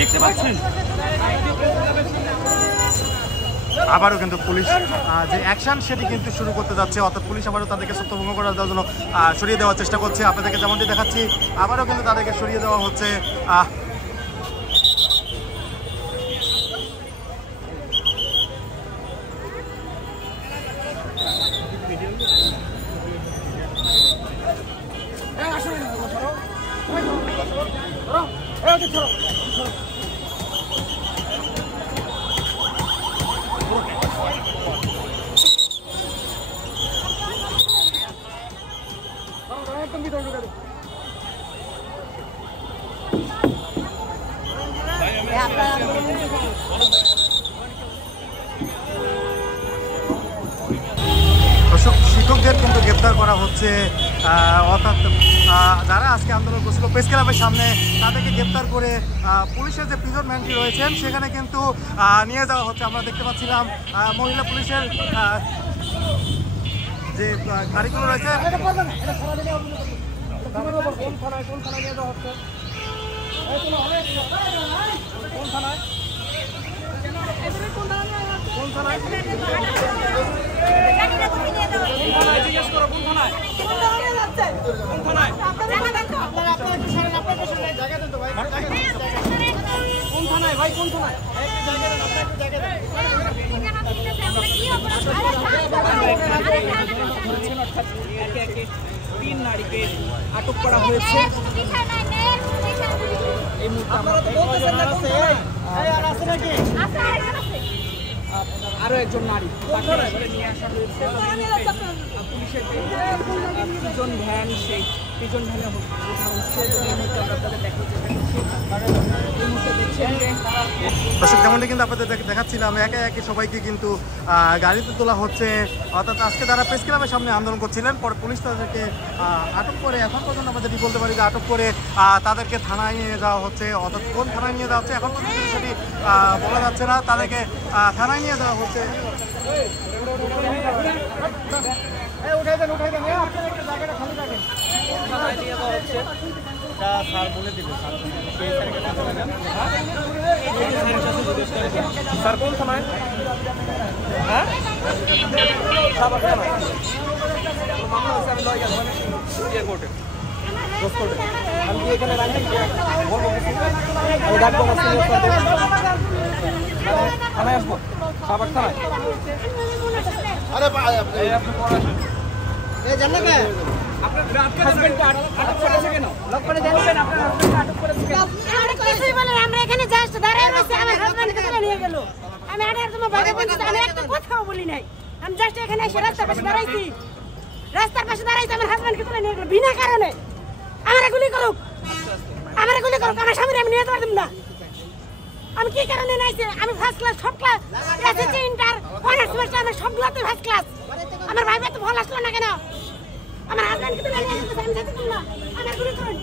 দেখতে পাচ্ছেন আবারও কিন্তু পুলিশ যে অ্যাকশন সেটি কিন্তু শুরু করতে যাচ্ছে, অর্থাৎ পুলিশ আবারও তাদেরকে ছত্রভঙ্গ করার জন্য সরিয়ে দেওয়ার চেষ্টা করছে। আপনাদেরকে যেমনটি দেখাচ্ছি আবারও কিন্তু তাদেরকে সরিয়ে দেওয়া হচ্ছে। শিক্ষকদের কিন্তু গ্রেপ্তার করা হচ্ছে, অর্থাৎ যারা আজকে আন্দোলন করছিল প্রেস ক্লাবের সামনে তাদেরকে গ্রেপ্তার করে পুলিশের যে প্রিজন ভ্যানটি রয়েছেন সেখানে কিন্তু নিয়ে যাওয়া হচ্ছে। আমরা দেখতে পাচ্ছিলাম মহিলা পুলিশের যে গাড়িগুলো রয়েছে তিন নারীকে আটক করা হয়েছে। এই মুহূর্তে আরো একজন নারী নিয়ে আসা হয়েছে পুলিশের প্রিজন ভ্যান, সেই প্রিজন ভ্যানে হচ্ছে দর্শক যেমনটি কিন্তু আপনাদের দেখাচ্ছিলাম একে একে সবাইকে কিন্তু গাড়িতে তোলা হচ্ছে, অর্থাৎ আজকে তারা প্রেস ক্লাবের সামনে আন্দোলন করছিলেন, পরে পুলিশ তাদেরকে আটক করে এখন পর্যন্ত আমরা যেটি বলতে পারি যে আটক করে তাদেরকে থানায় নিয়ে যাওয়া হচ্ছে। অর্থাৎ কোন থানায় নিয়ে যাওয়া হচ্ছে এখন পর্যন্ত সেটি বলা যাচ্ছে না, তাদেরকে থানায় নিয়ে যাওয়া হচ্ছে। স্যার কোন সময় আমি এখানে থানায় আসবো সাবাক থানায়। আমরা এখানে জাস্ট দাঁড়ায় রয়েছি, আমার হাজবেন্ডকে তুলে নিয়ে গেল। আমি তোমার ভাগে বলছি, আমি একটা কথাও বলি নাই। আমি জাস্ট এখানে এসে রাস্তার পাশে দাঁড়াইছি, আমার হাজবেন্ডকে তুলে নিয়ে গেল বিনা কারণে। আমার গুলি করুক, আমার স্বামীর আমি নিয়ে যেতে পারতাম না। আমি কি কারণে নাইছে? আমি ফার্স্ট ক্লাস, সব class, SSC, inter, honours semester, আমি সবগুলোতে ফার্স্ট ক্লাস। আমার ভাই তো ভালো আসলো না কেন? আমার হাজবেন্ডকে তুলে নিয়ে গেছে, আমি যেতে পারলাম না। আমার গুলি করুন,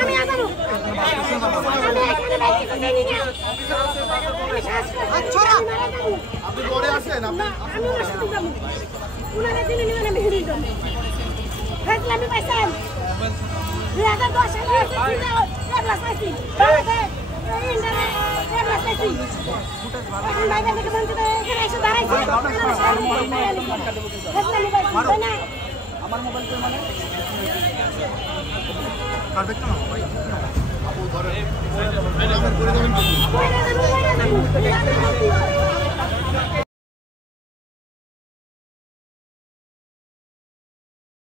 আমি আগানো আমি পাইছেন 2010 সালে আমার মোবাইল মানে পারফেক্ট না ভাই